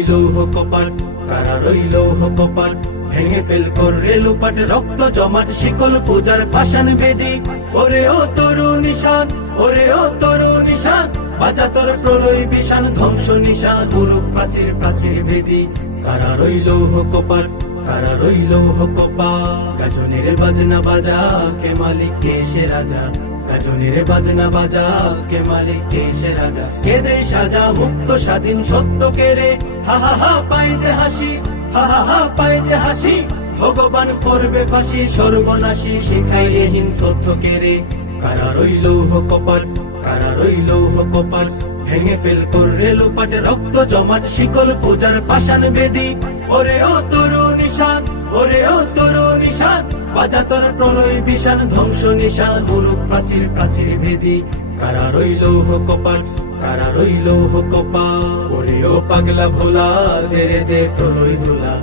রইল কপাট, কারা রইল কপাট, ভেঙে ফেল করে লুপাট, রক্ত জমাট শিকল পূজার পাষাণ বেদি। ওরে ও তরু নিশান, ওরে ও তরু নিশান, বাজা তোর প্রলয় বিষাণ, ধ্বংস নিশান, গুরু প্রাচীর প্রাচীর বেদি। কারা রইল কপাট, কারা রইল কপাট, গাজনের বাজনা বাজা, কে মালিক কে সে রাজা। গাজনের বাজনা বাজা, কে মালিক কে সে রাজা। কে দেয় সাজা মুক্ত স্বাধীন সত্য কে রে, হা হা হা পায় যে হাসি, হা হা হা পায় যে হাসি। ভগবান করবে ফাঁসি, সর্বনাশী শিখাইলেহীন তথ্য কে রে। কারা রইল কপাট, কারা রইল কপাট, ভেঙে ফেল করে লুপাট, রক্ত জমাট শিকল পূজার পাষাণ বেদি। ওরে ও তরু নিশান, ওরে ও তরু নিশান, বাজা তোর প্রলয় বিষাণ, ধ্বংস নিশান, গুরু প্রাচীর প্রাচীর ভেদি। কারা রইল কপাট, কারা রইল কপাট, ওরে ও পাগলা ভোলা, দেরে দে প্রলয় দোলা।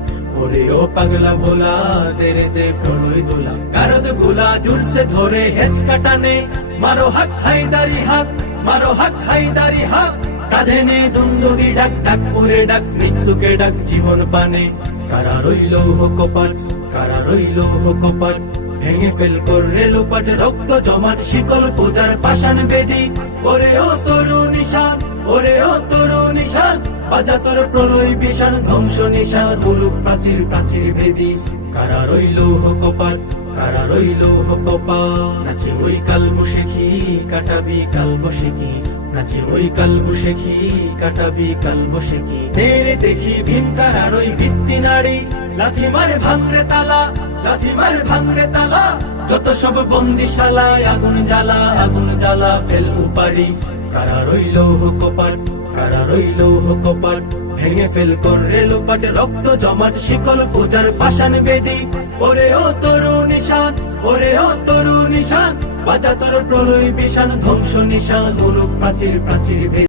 ওরে ও পাগলা ভোলা, দেরে দে প্রলয় দোলা। গারদ গুলা জুড়ছে ধরে হেঁচকা টানে, মারো হাক হায়দারি হাক, মারো হাক হায়দারি হাক। কাঁধে নে দুন্দুবি ডাক, ডাক করে ডাক, মৃত্যুকে ডাক জীবন পানে। কারা রইল কপাট, কারা রইল কপাট, ভেঙে ফেল করে লুপাট, রক্ত জমাট শিকল পূজার পাষাণ বেদি। ওরে ও তরু নিশান, ওরে ও তরু নিশান, বাজা তোর প্রলয় বিষাণ, ধ্বংস নিশান, গুরু প্রাচীর প্রাচীর ভেদি। কারা রইল কপাট, কারা রইল কপাট, নাচে ওই কাল বসেখি, কাটাবি কাল বসেখি। নাচে ওই কাল বসেখি, কাটাবি কাল বসেখি। তেরে দেখি ভীমকারার ওই ভিত্তি নারী, লাথি মার ভাঙরে তালা, লাথি মার ভাঙরে তালা। যত সব বন্দিশালায় আগুন জ্বালা, আগুন জ্বালা ফেল উপারি। কারা রইল কপাট, কারা রইল কপাট, ভেঙে ফেল করে লুপাট, রক্ত জমাট শিকল পূজার পাষাণ বেদি। ওরে ও তরু নিশান, ওরে ও তরু নিশান, বাজা তোর প্রলয় বিষাণ, ধ্বংস নিশান, গুরু প্রাচীর প্রাচীর ভেদি।